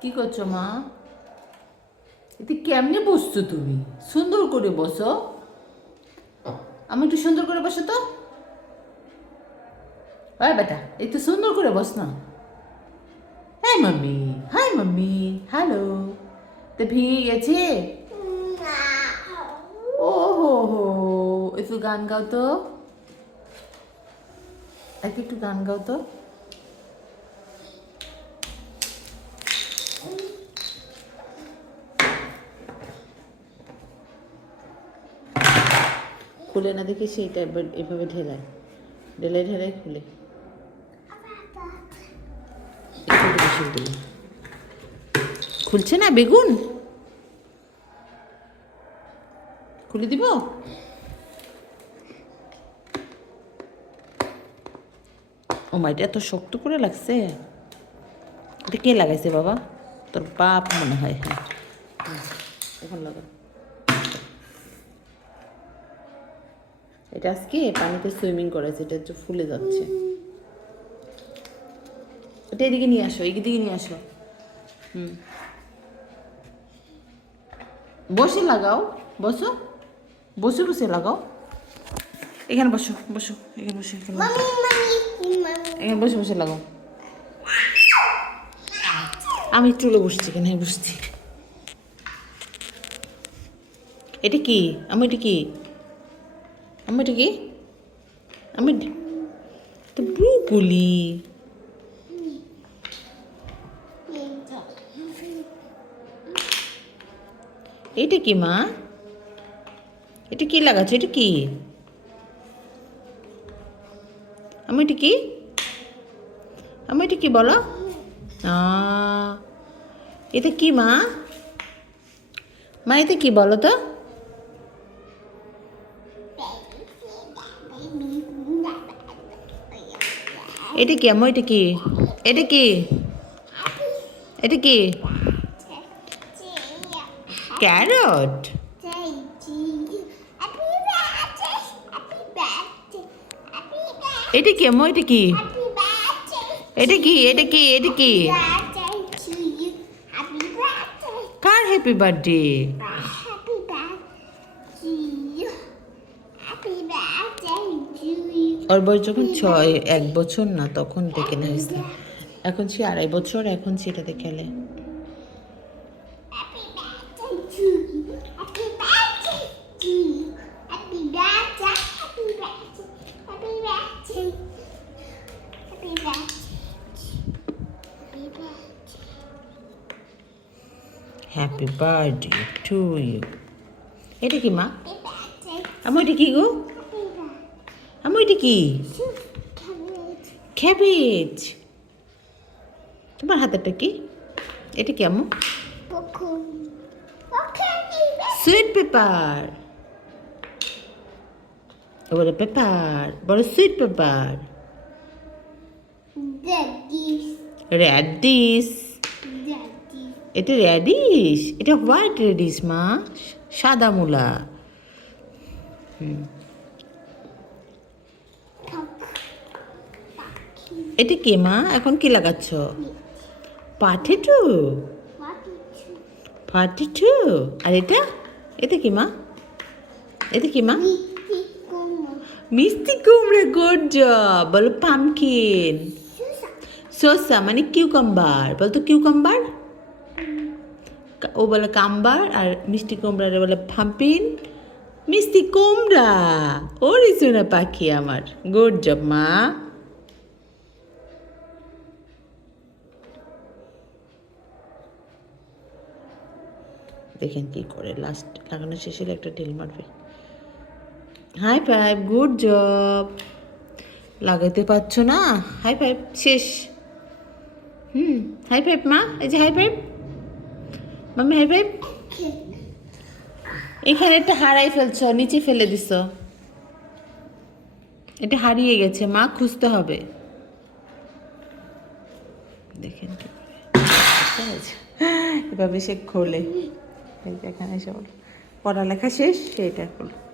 কি করছ মা? এতে কেমনে বসছো তুমি? সুন্দর করে বসো। আমি একটু সুন্দর করে বসো তো? হ্যাঁ বেটা একটু সুন্দর করে বস না। হ্যাঁ মাম্মি, হাই মাম্মি, হ্যালো। তো ভেঙে গেছে? ও হো হো একটু গান গাও তো। এক একটু গান গাও তো। খুলে না দেখে সেইটা এবার এভাবে ঢেলায়। ঢেলে ঢেলে, খুলে। খুলছে না বেগুন? খুলে দিব? ও মা, এটা এত শক্ত করে লাগছে। এটা কে লাগাইছে বাবা? তোর বাপ মনে হয় হ্যাঁ। এখন লাগা এটা আজকে পানিতে সুইমিং করেছে এটা একটু ফুলে যাচ্ছে। এটা এদিকে নিয়ে আসো এদিকে নিয়ে আসো। হুম। বসে লাগাও বসো। বসে বসে লাগাও। এখানে বসো বসো এখানে বসো এখানে। এখানে বসে বসে লাগাও। আমি চলে বসছি এখানে বসছি। এটা কি? আমি এটা কি? আমি এটা কি? আমি তো ব্রুকুলি এটা কি, মা? এটা কি লাগাচ্ছে? এটা কি? আমি এটা কি? আমি এটা কি বলো? এটা কি, মা? মা, এটা কি বলো তো? এটা কি আম্মু? এটা কি? এটা কি? এটা কি? ক্যারট? এটা কি আম্মু? এটা কি? এটা কি? এটা কি? এটা কি? কার হ্যাপি বার্থডে ওর বয়স যখন ছয় এক বছর না তখন ডেকে নেওয়া হয়েছে এখন সে আড়াই বছর এখন সেটাতে খেলে হ্যাপি বার্থডে টু ইউ এটা কি মা? আমার এটা কি গো? আমার এটা কি? ক্যাবেজ। তোমার হাতেরটা কি? এটা কি আম্মু? সুইট পেপার বলে পেপার বড় সুইট পেপার র্যাডিস এটা র্যাডিস এটা হোয়াইট র্যাডিস মা। সাদা মূলা। এটা কি, মা? এখন কি লাগাচ্ছ? পাঠেটু পাঠেটু আর এটা? এটা কি, মা? এটা কি, মা? মিষ্টি কুমড়া গুড জব বলো, পামকিন। শসা মানে কিউকাম্বার। বলতো কিউকাম্বার? ও বলে কাম্বার, আর মিষ্টি কুমড়ারে বলে পাম্পিন। মিষ্টি কুমড়া। ওরে সোনা পাখি আমার। গুড জব মা। দেখেন কি করে লাস্ট লাগানো শেষ একটা ঢিল মারবে। হাই ফাইভ গুড জব লাগাতে পারছ না? হাই ফাইভ শেষ। হুম হাই ফাইভ মা, এই যে high five mummy high five এখানে একটা হারাই ফেলছো, নিচে ফেলে দিছ। এটা হারিয়ে গেছে মা, খুঁজতে হবে। দেখেন এভাবে সে খোলে। এই এখানে সব পড়ালেখা শেষ সেটা করল